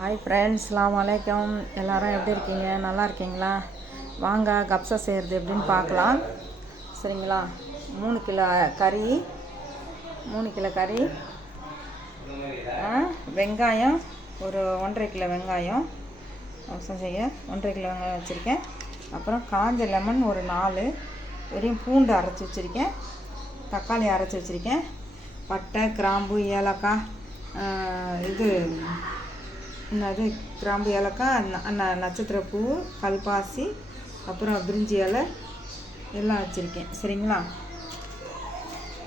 Hi friends, அஸ்ஸலாமு அலைக்கும். எல்லோரும் எப்படி இருக்கீங்க? நல்லா இருக்கீங்களா? வாங்க கப்ஸா செய்கிறது எப்படின்னு பார்க்கலாம். சரிங்களா? 3 கிலோ கறி, வெங்காயம் ஒரு 1.5 கிலோ வெங்காயம் செய்ய 1.5 கிலோ வெங்காயம் வச்சுருக்கேன். அப்புறம் காஞ்ச லெமன் ஒரு 4, வெறும் பூண்டு அரைச்சி வச்சுருக்கேன், தக்காளி அரைச்சி வச்சுருக்கேன், பட்டை, கிராம்பு, ஏலக்காய், கிராம்பு, ஏலக்காய், நட்சத்திரப்பூ, கல்பாசி, அப்புறம் பிரிஞ்சி இலை எல்லாம் வச்சுருக்கேன். சரிங்களா?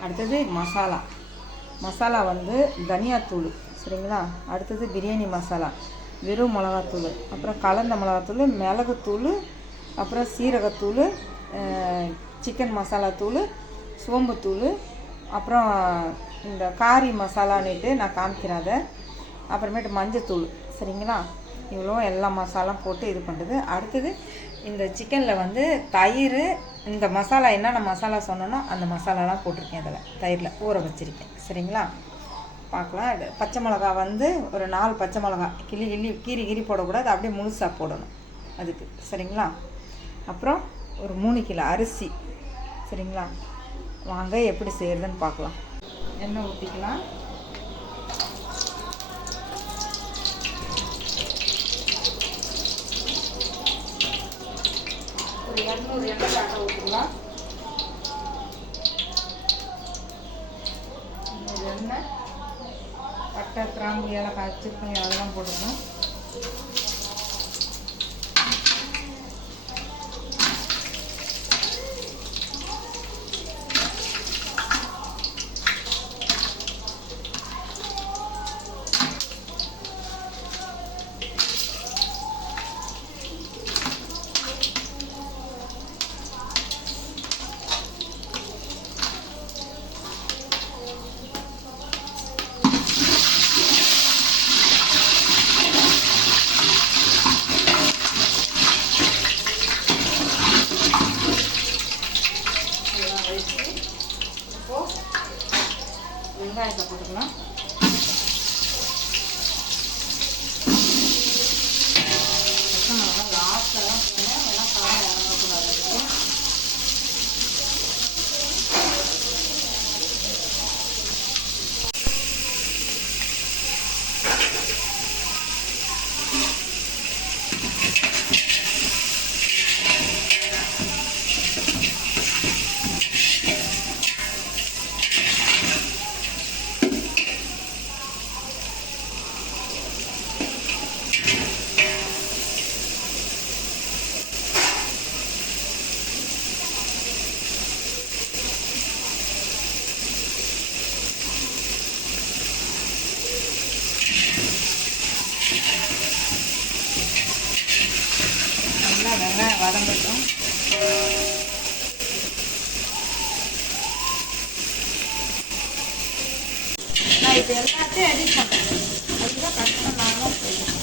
அடுத்தது மசாலா வந்து தனியாத்தூள். சரிங்களா? அடுத்தது பிரியாணி மசாலா, வெறும் மிளகாத்தூள், அப்புறம் கலந்த மிளகாத்தூள், மிளகுத்தூள், அப்புறம் சீரகத்தூள், சிக்கன் மசாலாத்தூள், சோம்புத்தூள், அப்புறம் இந்த காரி மசாலான்னுட்டு நான் காமிக்கிறேன் அதை. அப்புறமேட்டு மஞ்சத்தூள். சரிங்களா? இவ்வளோ எல்லா மசாலாம் போட்டு இது பண்ணுறது. அடுத்தது இந்த சிக்கனில் வந்து தயிர், இந்த மசாலா என்னென்ன மசாலா சொன்னோன்னா அந்த மசாலாலாம் போட்டிருக்கேன். இதில் தயிரில் ஊற வச்சுருக்கேன். சரிங்களா? பார்க்கலாம். பச்சை மிளகா வந்து ஒரு 4 பச்சை மிளகா கீரி போடக்கூடாது, அப்படியே முழுசாக போடணும் அதுக்கு. சரிங்களா? அப்புறம் ஒரு 3 கிலோ அரிசி. சரிங்களா? வாங்க எப்படி செய்கிறதுன்னு பார்க்கலாம். எண்ணெய் ஊற்றிக்கலாம். ஒரு 200 எண்ணெய் காட்ட ஊற்றிக்கலாம். 200 எண்ணெய், பட்டை, கிராம்பு, ஏலக்காய் வச்சுருக்கோம், அதெல்லாம் போட்டுக்கணும். வெங்காயத்தை போட்டுக்கலாம். பச்சை மிளகா லாஸ்ட்டில் தான் போடணும், ஏன்னா காரம் இறங்கக்கூடாது. வெங்காயம் வதங்கட்டும். நான் இப்போ எல்லாத்தையும் எடிட் பண்ணுறேன், அதுதான் கஷ்டம். நானும் செய்யணும்.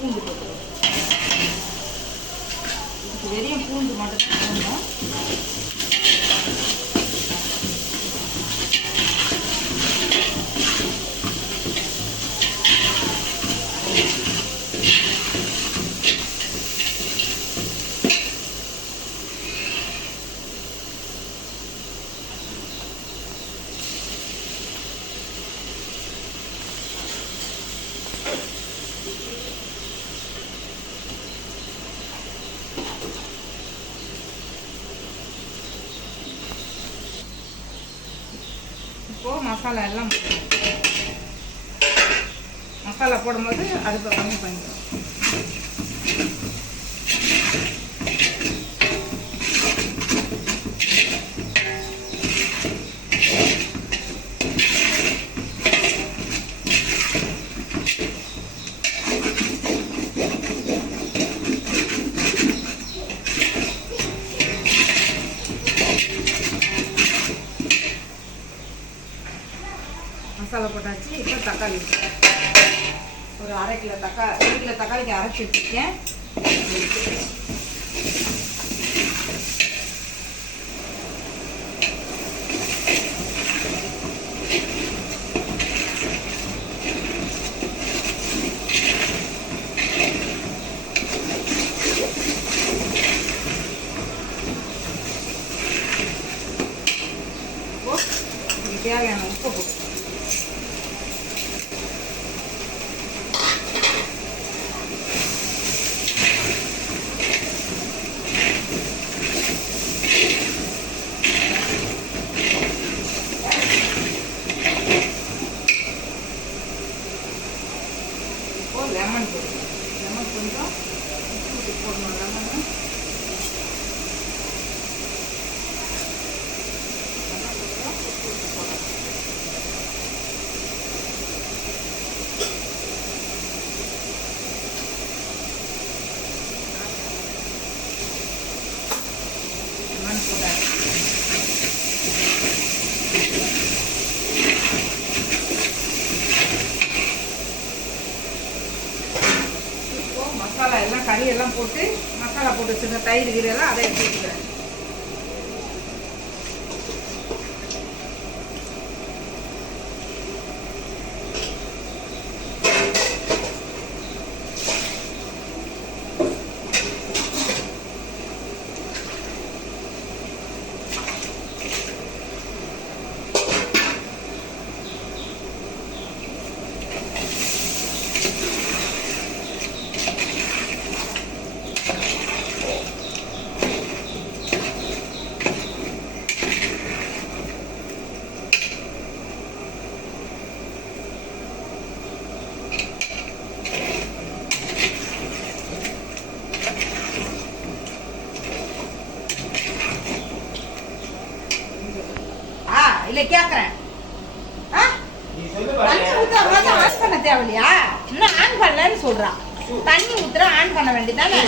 பூண்டு போட்டுருவோம். இதுக்கு வெறும் பூண்டு மட்டும் போடணும். மசாலா எல்லாம் மசாலா போடும்போது அடுப்பை கம்மி பண்ணிக்கணும். மசாலா போட்டாச்சு. இப்போ தக்காளி ஒரு 1/2 கிலோ தக்காளி, 1 கிலோ தக்காளிக்கு அரைச்சி வச்சுருக்கேன். தேவையான உப்பு போட்டு லெமன் போடுவோம். லெமன் கொஞ்சம் போடணும். லெமன் மசாலா எல்லாம் கறியெல்லாம் போட்டு மசாலா போட்டு வச்சுருங்க. தயிர் கீரையெல்லாம் அதை எடுத்து வச்சுக்கிறேன். இல்லை கேட்குறேன். தண்ணி ஊற்ற ஆன் பண்ண தேவையில்லையா? இன்னும் ஆன் பண்ணலன்னு சொல்கிறான். தண்ணி ஊற்றுற ஆன் பண்ண வேண்டியதானே?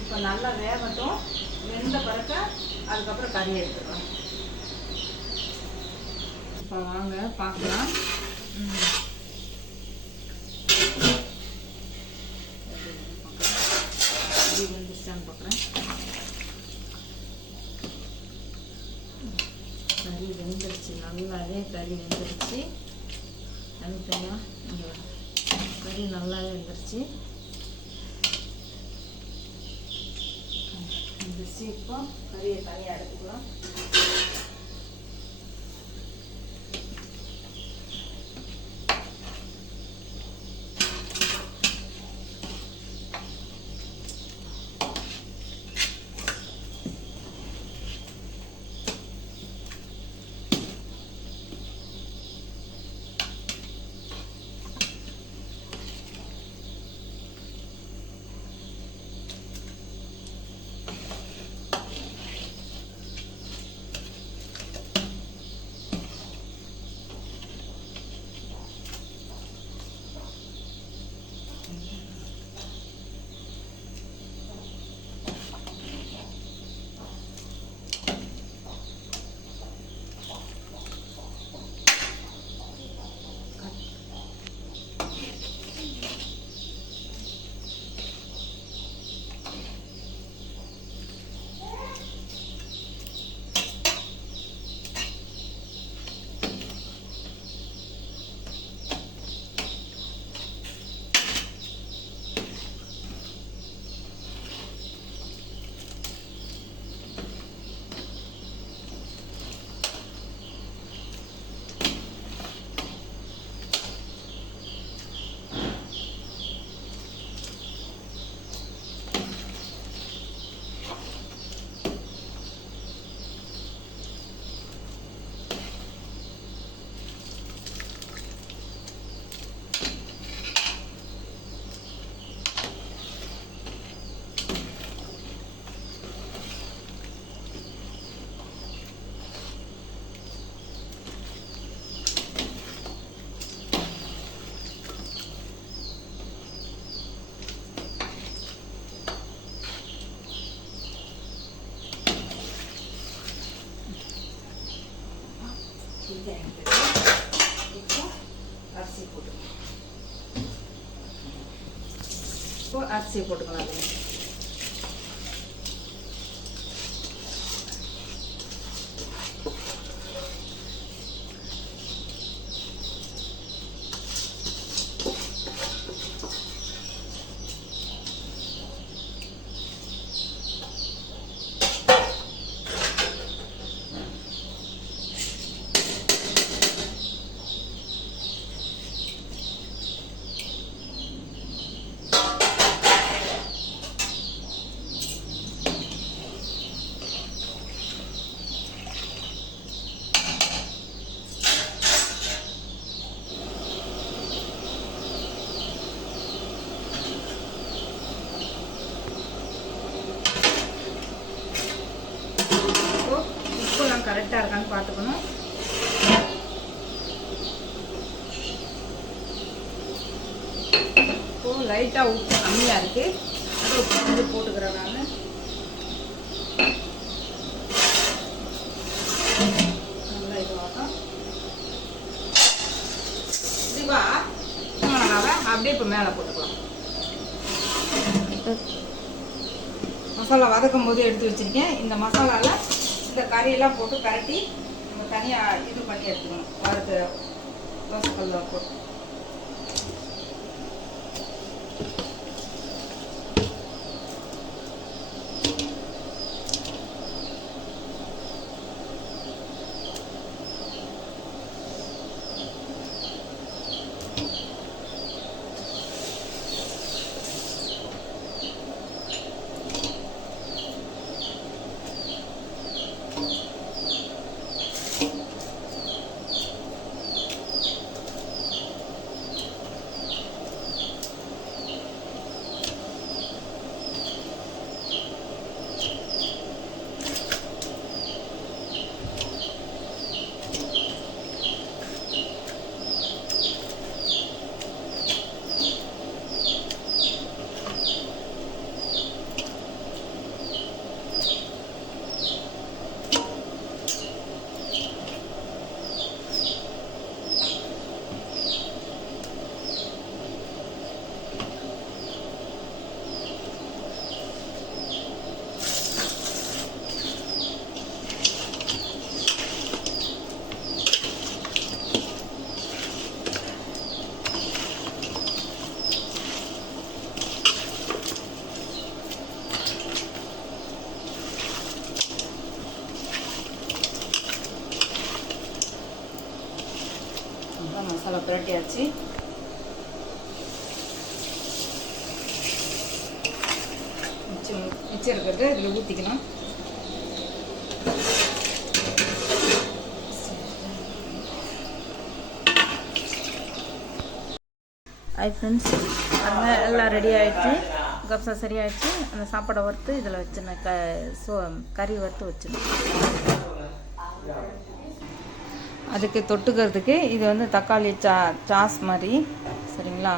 இப்போ நல்லா வேகட்டும். வெந்த பிறக்க அதுக்கப்புறம் கறி எடுத்துக்கலாம். இப்போ வாங்க பார்க்கலாம். வெந்துருச்சான்னு பார்க்குறேன். கறி வெந்துருச்சு. நல்லாவே கறி வெந்துருச்சு. தனித்தனியாக இங்கே கறி நல்லாவே வெந்துருச்சு. வெந்துருச்சு. இப்போ கறியை தனியாக எடுத்துக்கலாம். இப்போ அரிசி போட்டுக்கலாம். இப்போ அரிசியை போட்டுக்கலாம். கரெக்டாக இருக்கான்னு பார்த்துக்கணும். இப்போது லைட்டாக உப்பு கம்மியாக இருக்குது, அதை உப்பு கொஞ்சம் போட்டுக்கிறேன். நான் நல்லா இதுவாகும். இதுவா மிளகாவை அப்படியே இப்போ மேலே போட்டுக்கலாம். மசாலா வதக்கும் போது எடுத்து வச்சுருக்கேன். இந்த மசாலாவில் இந்த கறியெல்லாம் போட்டு பரட்டி நம்ம தனியாக இது பண்ணி எடுத்துக்கணும். வறுத்து தோசைக்கல்லில் போட்டு மசாலா பிரட்டியாச்சு. மிச்சம் இருக்கிறது இதில் ஊற்றிக்கலாம். ஹாய் ஃப்ரெண்ட்ஸ், பாருங்கள் எல்லாம் ரெடி ஆகிடுச்சு. கப்சா சரி ஆகிடுச்சு. அந்த சாப்பாடை வறுத்து இதில் வச்சுருந்தேன். கறி வறுத்து வச்சுருந்தேன். அதுக்கு தொட்டுக்கிறதுக்கு இது வந்து தக்காளி சாஸ் மாதிரி, சரிங்களா?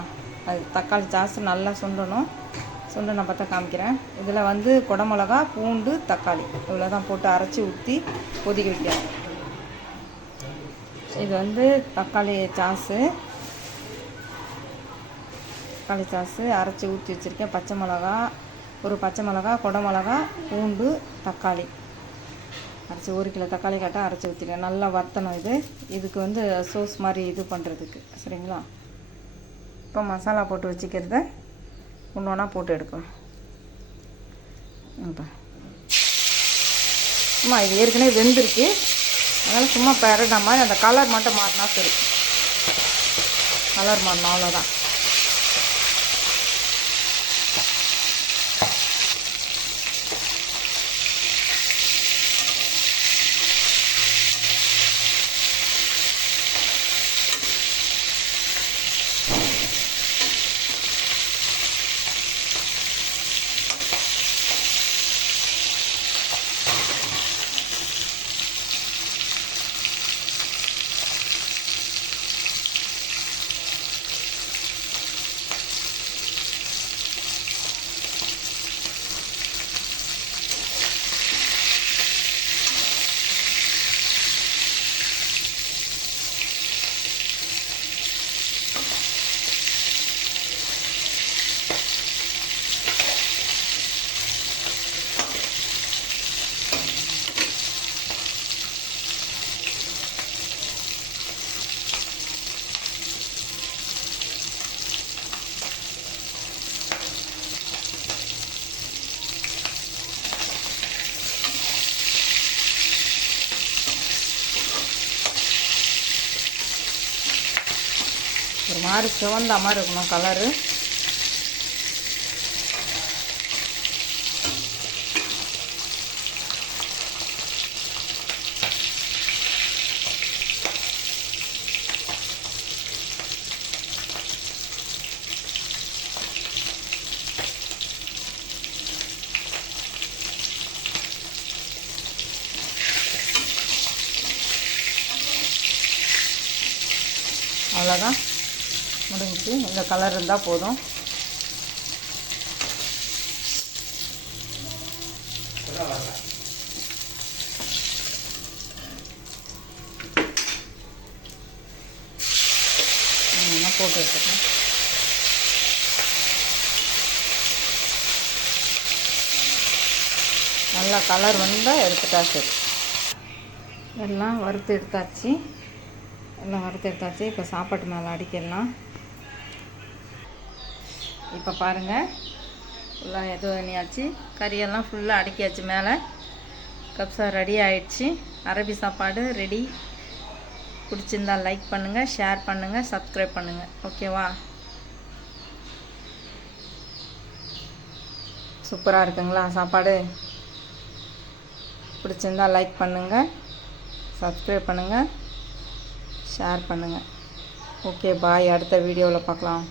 அது தக்காளி சாஸ் நல்லா சுண்டணும். நான் பார்த்தா காமிக்கிறேன். இதில் வந்து குடமிளகா, பூண்டு, தக்காளி இவ்வளோ தான் போட்டு அரைச்சி ஊற்றி கொதிக்க வைக்கிறேன். இது வந்து தக்காளி சாஸு அரைச்சி ஊற்றி வச்சுருக்கேன். பச்சை மிளகா, குடமிளகா, பூண்டு, தக்காளி அரைச்சி 1 கிலோ தக்காளி கட்டாக அரைச்சி ஊற்றிட்டேன். நல்லா வற்றணும். இதுக்கு வந்து சோஸ் மாதிரி இது பண்ணுறதுக்கு, சரிங்களா? இப்போ மசாலா போட்டு வச்சுக்கிறத ஒன்று ஒன்றா போட்டு எடுக்கலாம். இப்போ சும்மா இது ஏற்கனவே வெந்திருக்கு, அதனால் சும்மா பெரட்ட மாதிரி அந்த கலர் மட்டும் மாறினா சரி. கலர் மாறணும், அவ்வளோதான். மாதிரி சிவந்த மாதிரி இருக்கணும் கலரு. அவ்வளோதான், முடிஞ்சிச்சு. இந்த கலர் இருந்தால் போதும். போட்டு வச்சுக்கேன். நல்லா கலர் வந்தால் எடுத்துட்டா சரி. எல்லாம் வறுத்து எடுத்தாச்சு. இப்போ சாப்பாட்டு மேலே அடிக்கிடலாம். இப்போ பாருங்கள், ஃபுல்லாக எது பண்ணியாச்சு. கறியெல்லாம் ஃபுல்லாக அடிக்கியாச்சு. மேலே கப்ஸா ரெடி ஆயிடுச்சு. அரபி சாப்பாடு ரெடி. பிடிச்சிருந்தால் லைக் பண்ணுங்கள், ஷேர் பண்ணுங்கள், சப்ஸ்கிரைப் பண்ணுங்கள். ஓகேவா? சூப்பராக இருக்குங்களா சாப்பாடு? பிடிச்சிருந்தால் லைக் பண்ணுங்கள், சப்ஸ்கிரைப் பண்ணுங்கள், ஷேர் பண்ணுங்கள். ஓகே, பாய். அடுத்த வீடியோவில் பார்க்கலாம்.